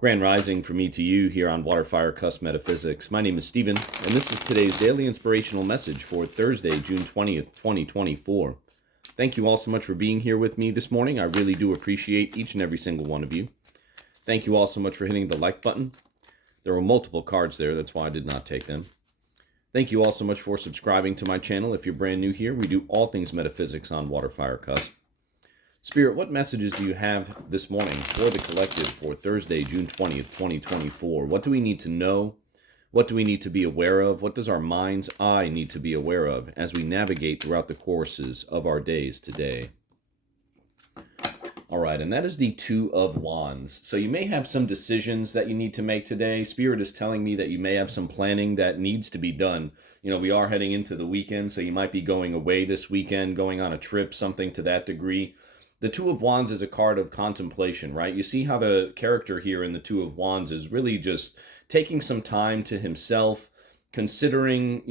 Grand Rising from me to you here on WaterFireCusp Metaphysics. My name is Stephen, and this is today's daily inspirational message for Thursday, June 20th, 2024. Thank you all so much for being here with me this morning. I really do appreciate each and every single one of you. Thank you all so much for hitting the like button. There were multiple cards there, that's why I did not take them. Thank you all so much for subscribing to my channel. If you're brand new here, we do all things metaphysics on WaterFireCusp. Spirit, what messages do you have this morning for the collective for Thursday, June 20th, 2024? What do we need to know? What do we need to be aware of? What does our mind's eye need to be aware of as we navigate throughout the courses of our days today? All right, and that is the Two of Wands. So you may have some decisions that you need to make today. Spirit is telling me that you may have some planning that needs to be done. You know, we are heading into the weekend, so you might be going away this weekend, going on a trip, something to that degree. The Two of Wands is a card of contemplation, right? You see how the character here in the Two of Wands is really just taking some time to himself, considering,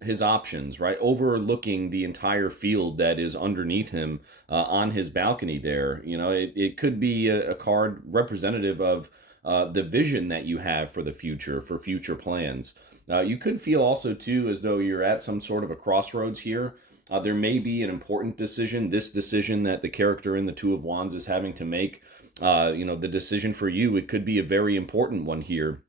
his options, right? Overlooking the entire field that is underneath him on his balcony there. It could be a card representative of the vision that you have for the future, for future plans. You could feel also, too, as though you're at some sort of a crossroads here. There may be an important decision, this decision that the character in the Two of Wands is having to make. The decision for you, it could be a very important one here.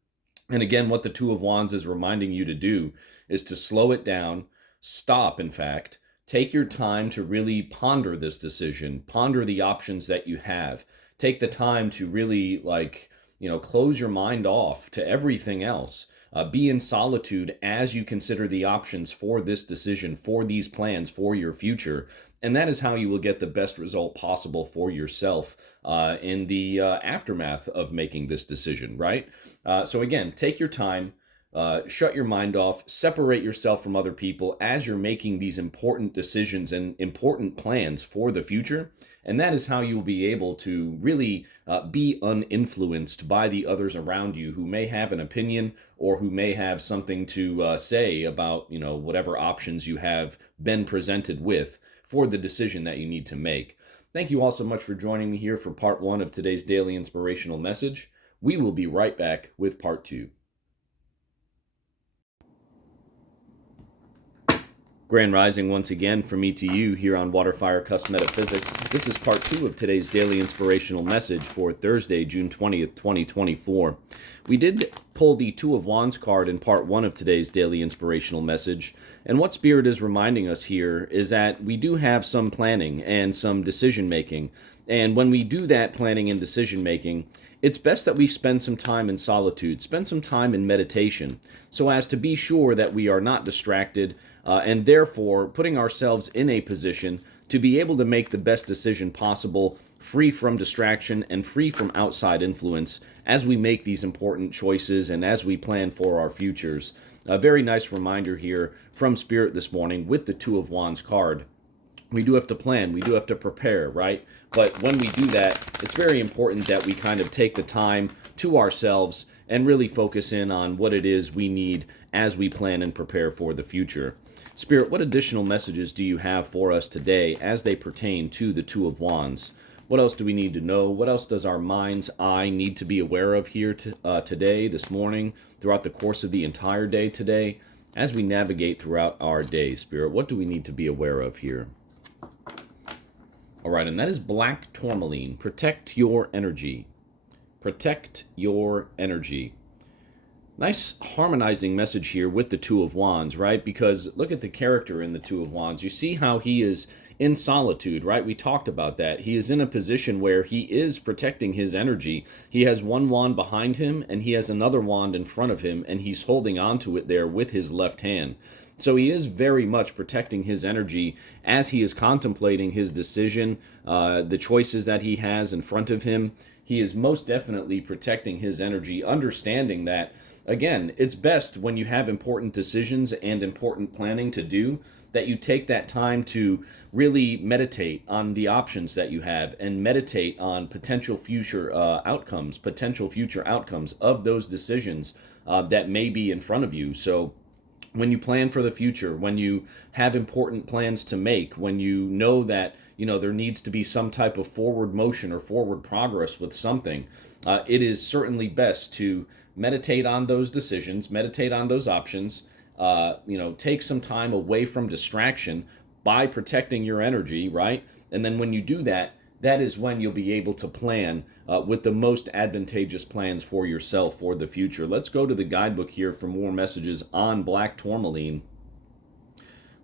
And again, what the Two of Wands is reminding you to do is to slow it down, stop, in fact, take your time to really ponder this decision, ponder the options that you have. Take the time to really, close your mind off to everything else. Be in solitude as you consider the options for this decision, for these plans, for your future. And that is how you will get the best result possible for yourself in the aftermath of making this decision, right? So again, take your time, shut your mind off, separate yourself from other people as you're making these important decisions and important plans for the future. And that is how you'll be able to really be uninfluenced by the others around you who may have an opinion or who may have something to say about, whatever options you have been presented with for the decision that you need to make. Thank you all so much for joining me here for part one of today's daily inspirational message. We will be right back with part two. Grand Rising once again from me to you here on WaterFireCusp Metaphysics. This is part two of today's daily inspirational message for Thursday, June 20th, 2024. We did pull the Two of Wands card in part one of today's daily inspirational message. And what Spirit is reminding us here is that we do have some planning and some decision making. And when we do that planning and decision making, it's best that we spend some time in solitude, spend some time in meditation, so as to be sure that we are not distracted, and therefore putting ourselves in a position to be able to make the best decision possible, free from distraction and free from outside influence as we make these important choices and as we plan for our futures. A very nice reminder here from Spirit this morning with the Two of Wands card. We do have to plan, we do have to prepare, right? But when we do that, it's very important that we kind of take the time to ourselves and really focus in on what it is we need as we plan and prepare for the future. Spirit, what additional messages do you have for us today as they pertain to the Two of Wands? What else do we need to know? What else does our mind's eye need to be aware of here today, this morning, throughout the course of the entire day today, as we navigate throughout our day, Spirit? What do we need to be aware of here? All right, and that is black tourmaline. Protect your energy. Protect your energy. Nice harmonizing message here with the Two of Wands, right? Because look at the character in the Two of Wands. You see how he is in solitude, right? We talked about that. He is in a position where he is protecting his energy. He has one wand behind him and he has another wand in front of him, and he's holding onto it there with his left hand. So he is very much protecting his energy as he is contemplating his decision, the choices that he has in front of him. He is most definitely protecting his energy, understanding that, again, it's best when you have important decisions and important planning to do that you take that time to really meditate on the options that you have and meditate on potential future outcomes of those decisions that may be in front of you. So when you plan for the future, when you have important plans to make, when you know that there needs to be some type of forward motion or forward progress with something, it is certainly best to meditate on those decisions, meditate on those options, take some time away from distraction by protecting your energy, right? And then when you do that, that is when you'll be able to plan with the most advantageous plans for yourself for the future. Let's go to the guidebook here for more messages on black tourmaline.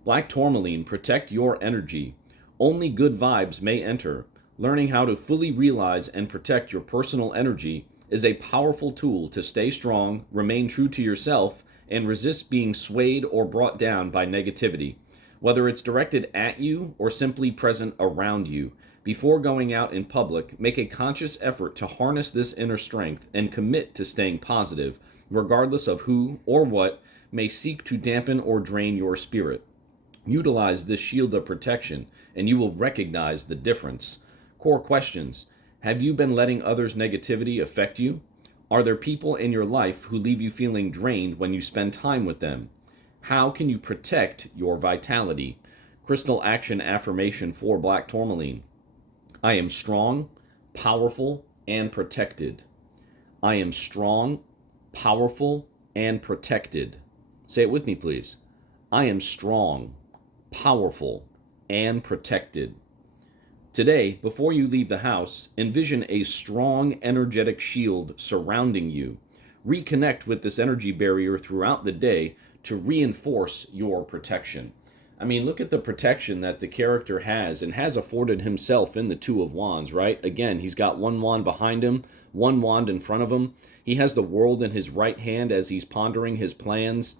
Black tourmaline, protect your energy. Only good vibes may enter. Learning how to fully realize and protect your personal energy is a powerful tool to stay strong, remain true to yourself, and resist being swayed or brought down by negativity, whether it's directed at you or simply present around you. Before going out in public, make a conscious effort to harness this inner strength and commit to staying positive, regardless of who or what may seek to dampen or drain your spirit. Utilize this shield of protection, and you will recognize the difference. Core questions. Have you been letting others' negativity affect you? Are there people in your life who leave you feeling drained when you spend time with them? How can you protect your vitality? Crystal action affirmation for black tourmaline. I am strong, powerful, and protected. I am strong, powerful, and protected. Say it with me, please. I am strong, powerful, and protected. Today, before you leave the house, envision a strong, energetic shield surrounding you. Reconnect with this energy barrier throughout the day to reinforce your protection. I mean, look at the protection that the character has and has afforded himself in the Two of Wands, right? Again, he's got one wand behind him, one wand in front of him. He has the world in his right hand as he's pondering his plans,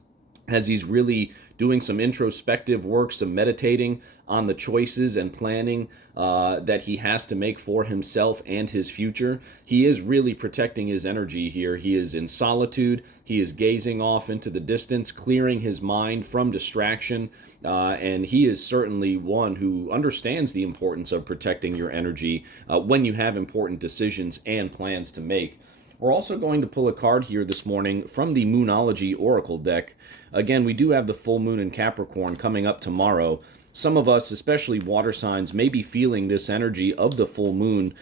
as he's really doing some introspective work, some meditating on the choices and planning that he has to make for himself and his future. He is really protecting his energy here. He is in solitude. He is gazing off into the distance, clearing his mind from distraction. And he is certainly one who understands the importance of protecting your energy when you have important decisions and plans to make. We're also going to pull a card here this morning from the Moonology Oracle deck. Again, we do have the full moon in Capricorn coming up tomorrow. Some of us, especially water signs, may be feeling this energy of the full moon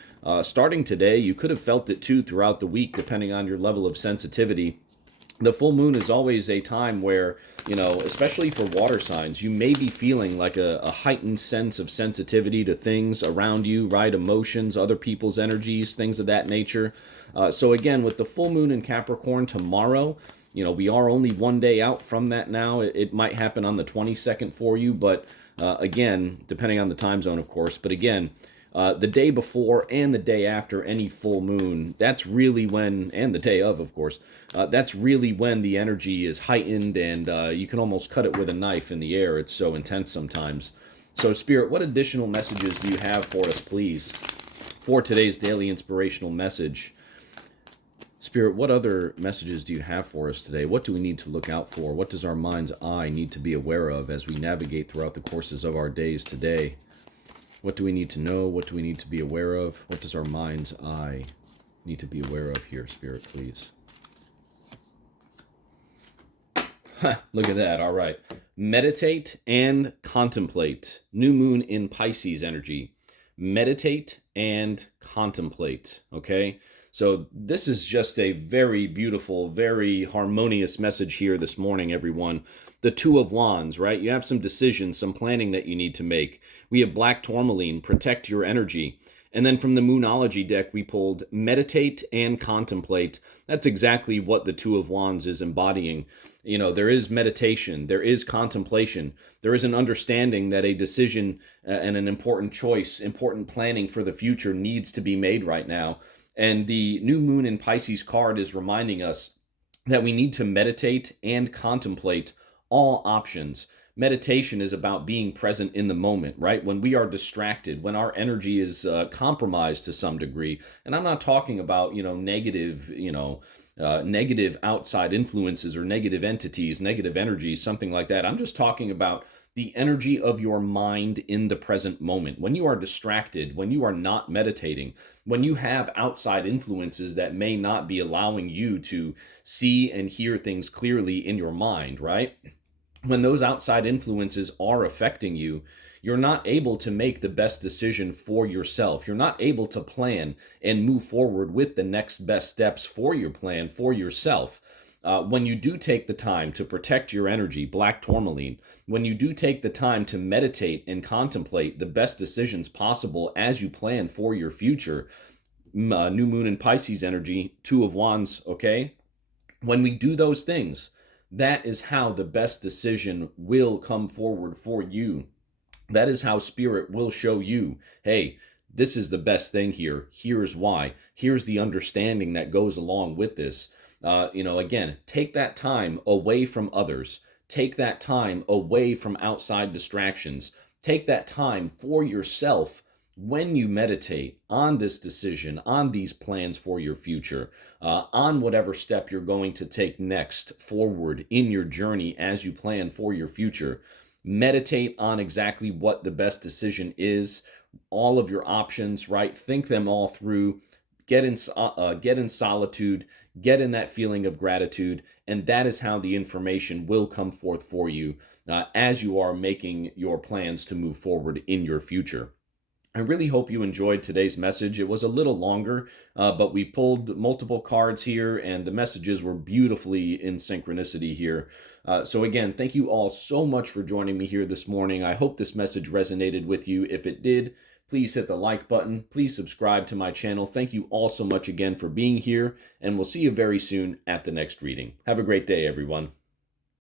starting today. You could have felt it too throughout the week, depending on your level of sensitivity. The full moon is always a time where, especially for water signs, you may be feeling like a heightened sense of sensitivity to things around you, right? Emotions, other people's energies, things of that nature. So again, with the full moon in Capricorn tomorrow, we are only one day out from that now. It might happen on the 22nd for you, but again, depending on the time zone, of course. But again, the day before and the day after any full moon, that's really when, and the day of course, that's really when the energy is heightened and you can almost cut it with a knife in the air. It's so intense sometimes. So Spirit, what additional messages do you have for us, please, for today's daily inspirational message? Spirit, what other messages do you have for us today? What do we need to look out for? What does our mind's eye need to be aware of as we navigate throughout the courses of our days today? What do we need to know? What do we need to be aware of? What does our mind's eye need to be aware of here, Spirit, please? Look at that. All right. Meditate and contemplate. New moon in Pisces energy. Meditate and contemplate. Okay? So this is just a very beautiful, very harmonious message here this morning, everyone. The Two of Wands, right? You have some decisions, some planning that you need to make. We have black tourmaline, protect your energy. And then from the Moonology deck, we pulled meditate and contemplate. That's exactly what the Two of Wands is embodying. There is meditation, there is contemplation, there is an understanding that a decision and an important choice, important planning for the future needs to be made right now. And the new moon in Pisces card is reminding us that we need to meditate and contemplate all options. Meditation is about being present in the moment, right? When we are distracted, when our energy is compromised to some degree. And I'm not talking about, negative, negative outside influences or negative entities, negative energies, something like that. I'm just talking about the energy of your mind in the present moment. When you are distracted, when you are not meditating, when you have outside influences that may not be allowing you to see and hear things clearly in your mind, right? when those outside influences are affecting you, you're not able to make the best decision for yourself. You're not able to plan and move forward with the next best steps for your plan for yourself. When you do take the time to protect your energy, black tourmaline, when you do take the time to meditate and contemplate the best decisions possible as you plan for your future, new moon in Pisces energy, Two of Wands, okay? When we do those things, that is how the best decision will come forward for you. That is how spirit will show you, hey, this is the best thing here. Here's why. Here's the understanding that goes along with this. Again, take that time away from others. Take that time away from outside distractions. Take that time for yourself when you meditate on this decision, on these plans for your future, on whatever step you're going to take next forward in your journey as you plan for your future. Meditate on exactly what the best decision is, all of your options, right? Think them all through. Get in solitude, get in that feeling of gratitude, and that is how the information will come forth for you as you are making your plans to move forward in your future. I really hope you enjoyed today's message. It was a little longer, but we pulled multiple cards here, and the messages were beautifully in synchronicity here. So again, thank you all so much for joining me here this morning. I hope this message resonated with you. If it did, please hit the like button. Please subscribe to my channel. Thank you all so much again for being here, and we'll see you very soon at the next reading. Have a great day, everyone.